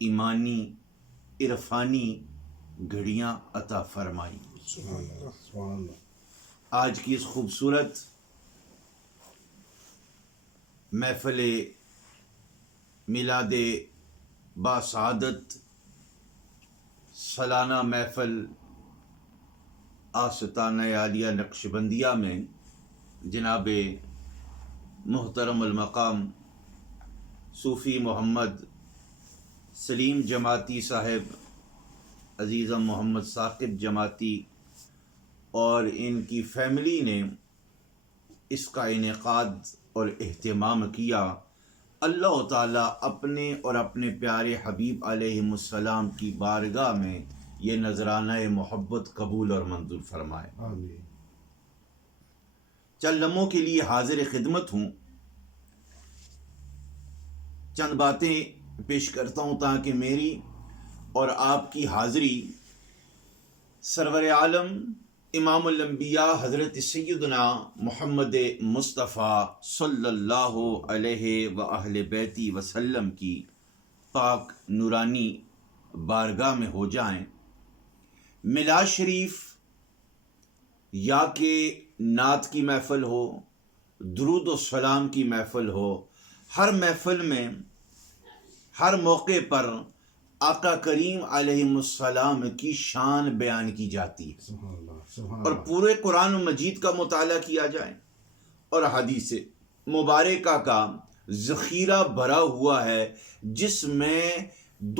ایمانی عرفانی گھڑیاں عطا فرمائی۔ آج کی اس خوبصورت محفل میلاد باسعادت سالانہ محفل آستانہ عالیہ نقشبندیہ میں جناب محترم المقام صوفی محمد سلیم جماعتی صاحب، عزیزم محمد ثاقب جماعتی اور ان کی فیملی نے اس کا انعقاد اور اہتمام کیا۔ اللہ تعالیٰ اپنے اور اپنے پیارے حبیب علیہ السلام کی بارگاہ میں یہ نذرانہ محبت قبول اور منظور فرمائے۔ آمین۔ چند لمحوں کے لیے حاضر خدمت ہوں، چند باتیں پیش کرتا ہوں تاکہ میری اور آپ کی حاضری سرور عالم امام الانبیاء حضرت سیدنا محمد مصطفیٰ صلی اللہ علیہ وآلہ بیتہ وسلم کی پاک نورانی بارگاہ میں ہو جائیں۔ میلاد شریف یا کہ نعت کی محفل ہو، درود و سلام کی محفل ہو، ہر محفل میں ہر موقع پر آقا کریم علیہ السلام کی شان بیان کی جاتی ہے، سبحان اللہ، سبحان اور اللہ۔ پورے قرآن مجید کا مطالعہ کیا جائے اور حدیث مبارکہ کا ذخیرہ بھرا ہوا ہے، جس میں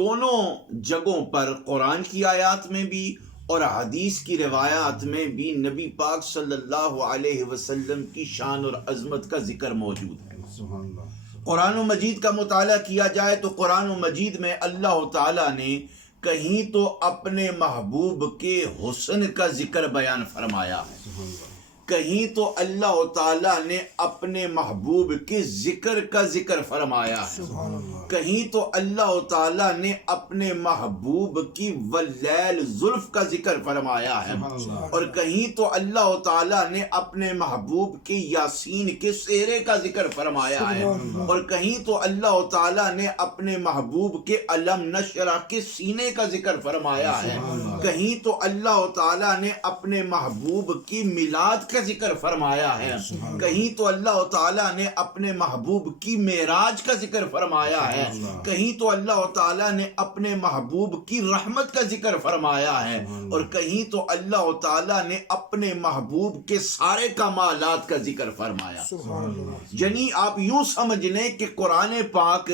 دونوں جگہوں پر قرآن کی آیات میں بھی اور حدیث کی روایات میں بھی نبی پاک صلی اللہ علیہ وسلم کی شان اور عظمت کا ذکر موجود ہے۔ سبحان اللہ۔ قرآن مجید کا مطالعہ کیا جائے تو قرآن مجید میں اللہ تعالیٰ نے کہیں تو اپنے محبوب کے حسن کا ذکر بیان فرمایا ہے، سبحان اللہ۔ کہیں تو اللہ تعالیٰ نے اپنے محبوب کے ذکر کا ذکر فرمایا ہے، سبحان اللہ۔ کہیں تو اللہ تعالیٰ نے اپنے محبوب کی واللیل زلف کا ذکر فرمایا ہے، سبحان اللہ۔ اور کہیں تو اللہ تعالیٰ نے اپنے محبوب کے یاسین کے سہرے کا ذکر فرمایا ہے، اور کہیں تو اللہ تعالیٰ نے اپنے محبوب کے علم نشرہ کے سینے کا ذکر فرمایا ہے، کہیں تو اللہ تعالیٰ نے اپنے محبوب کی میلاد کا ذکر فرمایا ہے، کہیں تو اللہ تعالیٰ نے اپنے محبوب کی معراج کا ذکر فرمایا ہے، کہیں تو اللہ تعالیٰ نے اپنے محبوب کی رحمت کا ذکر فرمایا ہے، اور کہیں تو اللہ تعالیٰ نے اپنے محبوب کے سارے کمالات کا ذکر فرمایا۔ یعنی آپ یوں سمجھ لیں کہ قرآن پاک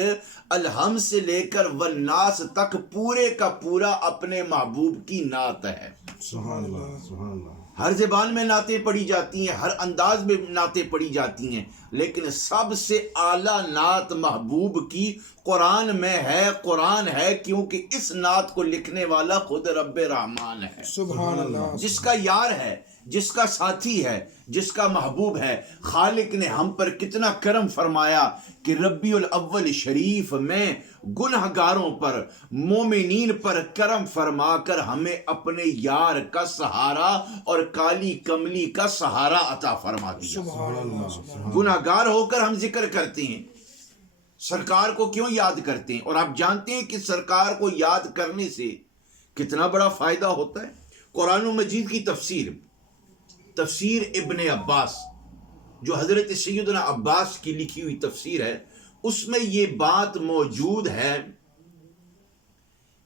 الحمد سے لے کر والناس تک پورے کا پورا اپنے محبوب کی نعت ہے۔ سبحان اللہ، سبحان اللہ۔ ہر زبان میں نعتیں پڑھی جاتی ہیں، ہر انداز میں نعتیں پڑھی جاتی ہیں، لیکن سب سے اعلیٰ نعت محبوب کی قرآن میں ہے، قرآن ہے، کیونکہ اس نعت کو لکھنے والا خود رب رحمان ہے، سبحان اللہ۔ جس کا یار ہے، جس کا ساتھی ہے، جس کا محبوب ہے۔ خالق نے ہم پر کتنا کرم فرمایا کہ ربیع الاول شریف میں گنہگاروں پر، مومنین پر کرم فرما کر ہمیں اپنے یار کا سہارا اور کالی کملی کا سہارا عطا فرما دیا۔ سبحان اللہ۔ گنہگار ہو کر ہم ذکر کرتے ہیں، سرکار کو کیوں یاد کرتے ہیں؟ اور آپ جانتے ہیں کہ سرکار کو یاد کرنے سے کتنا بڑا فائدہ ہوتا ہے۔ قرآن مجید کی تفسیر ابن عباس، جو حضرت سیدنا عباس کی لکھی ہوئی تفسیر ہے، اس میں یہ بات موجود ہے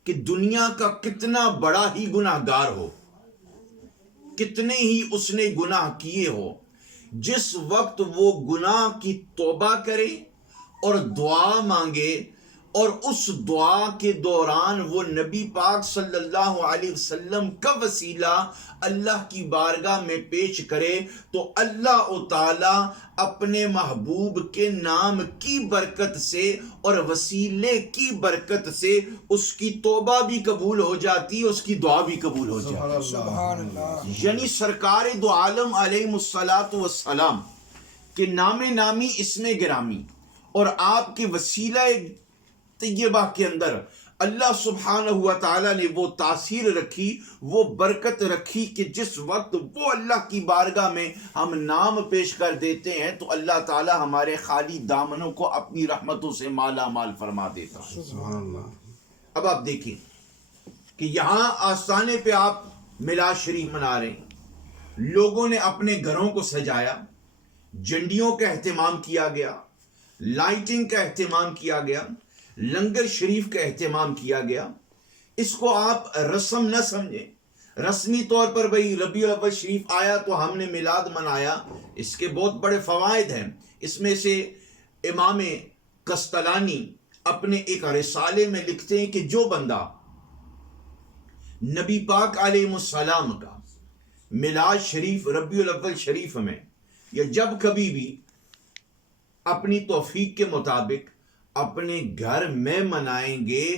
کہ دنیا کا کتنا بڑا ہی گناہگار ہو، کتنے ہی اس نے گناہ کیے ہو، جس وقت وہ گناہ کی توبہ کرے اور دعا مانگے اور اس دعا کے دوران وہ نبی پاک صلی اللہ علیہ وسلم کا وسیلہ اللہ کی بارگاہ میں پیش کرے، تو اللہ تعالیٰ اپنے محبوب کے نام کی برکت سے اور وسیلے کی برکت سے اس کی توبہ بھی قبول ہو جاتی ہے، اس کی دعا بھی قبول ہو جاتی ہے۔ سبحان اللہ۔ یعنی سرکار دو عالم علیہ الصلاۃ والسلام کے نام نامی اسم گرامی اور آپ کے وسیلہ طیبہ کے اندر اللہ سبحانہ و تعالیٰ نے وہ تاثیر رکھی، وہ برکت رکھی کہ جس وقت وہ اللہ کی بارگاہ میں ہم نام پیش کر دیتے ہیں تو اللہ تعالیٰ ہمارے خالی دامنوں کو اپنی رحمتوں سے مالا مال فرما دیتا ہے۔ سبحان اللہ۔ اب آپ دیکھیں کہ یہاں آستانے پہ آپ میلاد شریف منا رہے ہیں، لوگوں نے اپنے گھروں کو سجایا، جھنڈیوں کا اہتمام کیا گیا، لائٹنگ کا اہتمام کیا گیا، لنگر شریف کا اہتمام کیا گیا۔ اس کو آپ رسم نہ سمجھیں، رسمی طور پر بھئی ربیع الاول شریف آیا تو ہم نے میلاد منایا۔ اس کے بہت بڑے فوائد ہیں۔ اس میں سے امام قسطلانی اپنے ایک رسالے میں لکھتے ہیں کہ جو بندہ نبی پاک علیہ السلام کا میلاد شریف ربیع الاول شریف میں یا جب کبھی بھی اپنی توفیق کے مطابق اپنے گھر میں منائیں گے،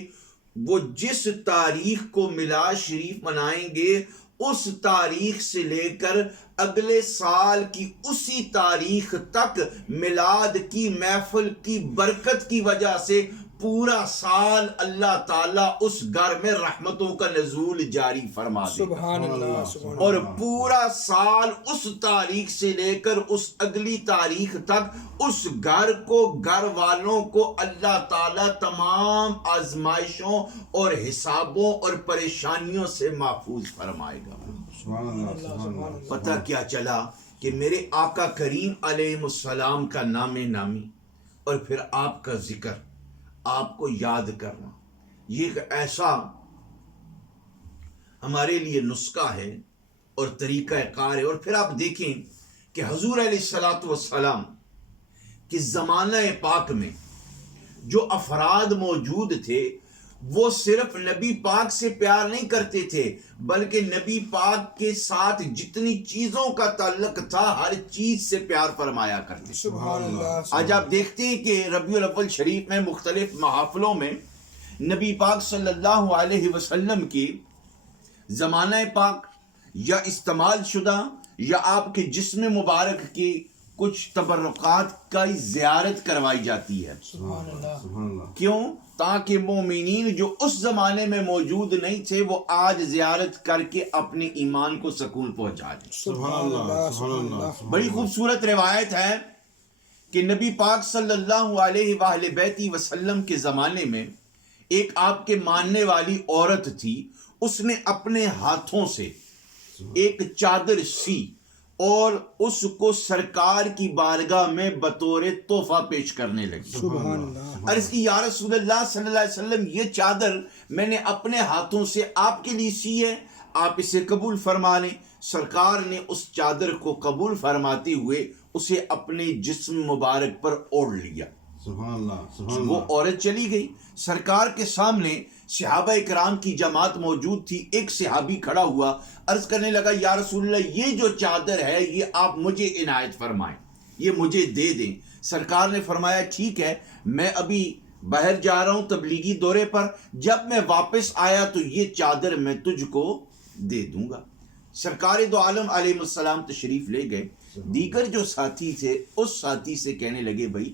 وہ جس تاریخ کو میلاد شریف منائیں گے اس تاریخ سے لے کر اگلے سال کی اسی تاریخ تک میلاد کی محفل کی برکت کی وجہ سے پورا سال اللہ تعالیٰ اس گھر میں رحمتوں کا نزول جاری فرما دے گا۔ سبحان اللہ سبحان اور اللہ۔ پورا سال اس تاریخ سے لے کر اس اگلی تاریخ تک اس گھر کو، گھر والوں کو اللہ تعالیٰ تمام آزمائشوں اور حسابوں اور پریشانیوں سے محفوظ فرمائے گا۔ سبحان اللہ سبحان اللہ۔ پتہ کیا چلا کہ میرے آقا کریم علیہ السلام کا نام نامی اور پھر آپ کا ذکر، آپ کو یاد کرنا، یہ ایک ایسا ہمارے لیے نسخہ ہے اور طریقہ کار ہے۔ اور پھر آپ دیکھیں کہ حضور علیہ الصلوۃ والسلام کہ زمانہ پاک میں جو افراد موجود تھے وہ صرف نبی پاک سے پیار نہیں کرتے تھے، بلکہ نبی پاک کے ساتھ جتنی چیزوں کا تعلق تھا ہر چیز سے پیار فرمایا کرتے تھے۔ سبحان اللہ۔ آج آپ دیکھتے ہیں کہ ربیع الاول شریف میں مختلف محافلوں میں نبی پاک صلی اللہ علیہ وسلم کی زمانہ پاک یا استعمال شدہ یا آپ کے جسم مبارک کی کچھ تبرکات کا زیارت کروائی جاتی ہے۔ سبحان اللہ سبحان اللہ۔ کیوں؟ تاکہ مومنین جو اس زمانے میں موجود نہیں تھے وہ آج زیارت کر کے اپنے ایمان کو سکون پہنچا دیں۔ سبحان اللہ سبحان اللہ۔ بڑی خوبصورت روایت ہے کہ نبی پاک صلی اللہ علیہ وآلہ بیت وسلم کے زمانے میں ایک آپ کے ماننے والی عورت تھی، اس نے اپنے ہاتھوں سے ایک چادر سی اور اس کو سرکار کی بارگاہ میں بطور تحفہ پیش کرنے لگی۔ سبحان اللہ۔ عرض کی یا رسول اللہ صلی اللہ علیہ وسلم، یہ چادر میں نے اپنے ہاتھوں سے آپ کے لیے سی ہے، آپ اسے قبول فرما لیں۔ سرکار نے اس چادر کو قبول فرماتے ہوئے اسے اپنے جسم مبارک پر اوڑھ لیا۔ سبحان اللہ سبحان وہ اللہ۔ عورت چلی گئی، سرکار کے سامنے صحابہ کرام کی جماعت موجود تھی۔ ایک صحابی کھڑا ہوا، عرض کرنے لگا یا رسول اللہ یہ جو چادر ہے یہ آپ مجھے عنایت فرمائیں، یہ مجھے دے دیں۔ سرکار نے فرمایا ٹھیک ہے، میں ابھی باہر جا رہا ہوں تبلیغی دورے پر، جب میں واپس آیا تو یہ چادر میں تجھ کو دے دوں گا۔ سرکار دو عالم علیہ السلام تشریف لے گئے۔ دیگر جو ساتھی تھے اس ساتھی سے کہنے لگے بھائی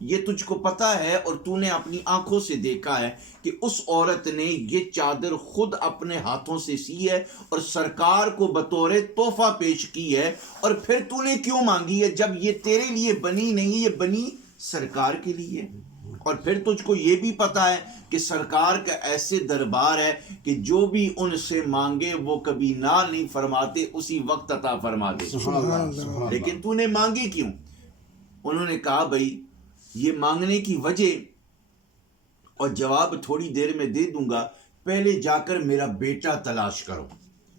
یہ تجھ کو پتہ ہے اور تو نے اپنی آنکھوں سے دیکھا ہے کہ اس عورت نے یہ چادر خود اپنے ہاتھوں سے سی ہے اور سرکار کو بطور تحفہ پیش کی ہے، اور پھر تو نے کیوں مانگی ہے جب یہ تیرے لیے بنی نہیں، یہ بنی سرکار کے لیے۔ اور پھر تجھ کو یہ بھی پتہ ہے کہ سرکار کا ایسے دربار ہے کہ جو بھی ان سے مانگے وہ کبھی نہ نہیں فرماتے، اسی وقت عطا فرما دے۔ سبحان اللہ سبحان اللہ۔ لیکن تو نے مانگی کیوں؟ انہوں نے کہا بھائی یہ مانگنے کی وجہ اور جواب تھوڑی دیر میں دے دوں گا، پہلے جا کر میرا بیٹا تلاش کرو،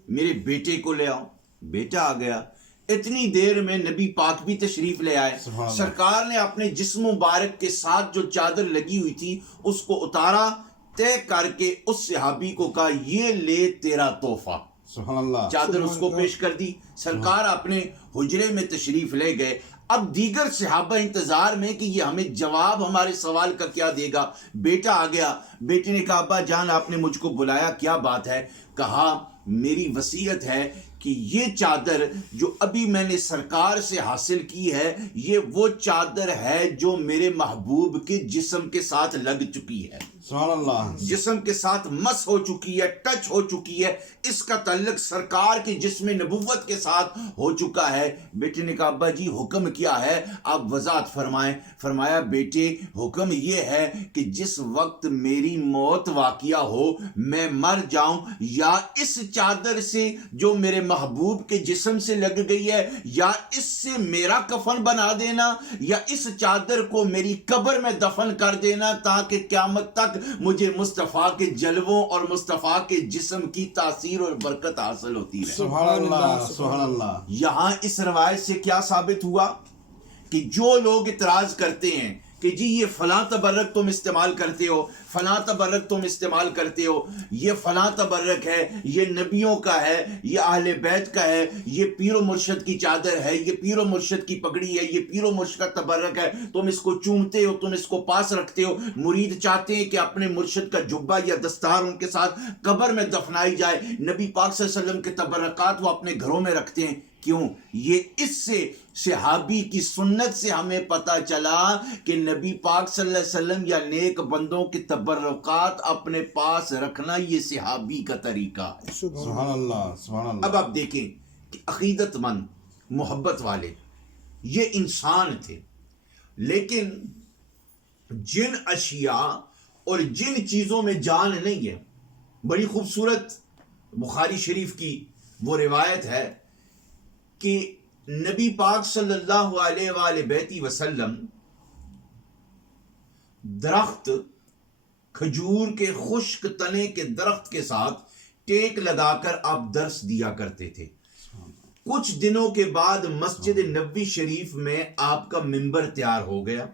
میرے بیٹے کو لے آؤ۔ بیٹا آ گیا، اتنی دیر میں نبی پاک بھی تشریف لے آئے۔ سبحان اللہ۔ سرکار نے اپنے جسم مبارک کے ساتھ جو چادر لگی ہوئی تھی اس کو اتارا، طے کر کے اس صحابی کو کہا یہ لے تیرا تحفہ۔ سبحان اللہ۔ چادر اس کو پیش کر دی۔ سرکار اپنے حجرے میں تشریف لے گئے۔ اب دیگر صحابہ انتظار میں کہ یہ ہمیں جواب ہمارے سوال کا کیا دے گا۔ بیٹا آ گیا، بیٹے نے کہا ابا جان آپ نے مجھ کو بلایا، کیا بات ہے؟ کہا میری وصیت ہے کہ یہ چادر جو ابھی میں نے سرکار سے حاصل کی ہے یہ وہ چادر ہے جو میرے محبوب کے جسم کے ساتھ لگ چکی ہے۔ سبحان اللہ جسم کے ساتھ مس ہو چکی ہے، ٹچ ہو چکی ہے، اس کا تعلق سرکار کے جسم نبوت کے ساتھ ہو چکا ہے۔ بیٹے نے کہا ابا جی حکم کیا ہے، آپ وضاحت فرمائیں۔ فرمایا بیٹے حکم یہ ہے کہ جس وقت میری موت واقعہ ہو، میں مر جاؤں، یا اس چادر سے جو میرے محبوب کے جسم سے لگ گئی ہے، یا اس سے میرا کفن بنا دینا، یا اس چادر کو میری قبر میں دفن کر دینا، تاکہ قیامت تک مجھے مصطفیٰ کے جلووں اور مصطفیٰ کے جسم کی تاثیر اور برکت حاصل ہوتی رہے۔ سبحان اللہ سبحان اللہ یہاں اس روایت سے کیا ثابت ہوا کہ جو لوگ اعتراض کرتے ہیں کہ جی یہ فلاں تبرک تم استعمال کرتے ہو، فلاں تبرک تم استعمال کرتے ہو، یہ فلاں تبرک ہے، یہ نبیوں کا ہے، یہ اہل بیت کا ہے، یہ پیر و مرشد کی چادر ہے، یہ پیر و مرشد کی پگڑی ہے، یہ پیر و مرشد کا تبرک ہے، تم اس کو چومتے ہو، تم اس کو پاس رکھتے ہو۔ مرید چاہتے ہیں کہ اپنے مرشد کا جبہ یا دستار ان کے ساتھ قبر میں دفنائی جائے، نبی پاک صلی اللہ علیہ وسلم کے تبرکات وہ اپنے گھروں میں رکھتے ہیں۔ کیوں؟ یہ اس سے صحابی کی سنت سے ہمیں پتہ چلا کہ نبی پاک صلی اللہ علیہ وسلم یا نیک بندوں کے تبرکات اپنے پاس رکھنا یہ صحابی کا طریقہ ہے۔ سبحان اللہ سبحان اللہ اب آپ دیکھیں کہ عقیدت مند، محبت والے یہ انسان تھے، لیکن جن اشیاء اور جن چیزوں میں جان نہیں ہے، بڑی خوبصورت بخاری شریف کی وہ روایت ہے کہ نبی پاک صلی اللہ علیہ وآلہ بیتی وسلم درخت، کھجور کے خشک تنے کے درخت کے ساتھ ٹیک لگا کر آپ درس دیا کرتے تھے۔ کچھ دنوں کے بعد مسجد نبوی شریف میں آپ کا منبر تیار ہو گیا،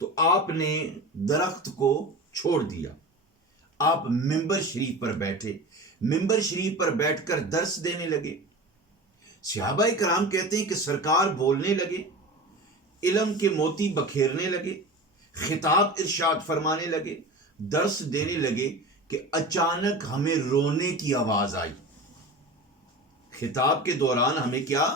تو آپ نے درخت کو چھوڑ دیا، آپ منبر شریف پر بیٹھے، منبر شریف پر بیٹھ کر درس دینے لگے۔ صحابہ کرام کہتے ہیں کہ سرکار بولنے لگے، علم کے موتی بکھیرنے لگے، خطاب ارشاد فرمانے لگے، درس دینے لگے کہ اچانک ہمیں رونے کی آواز آئی۔ خطاب کے دوران ہمیں کیا؟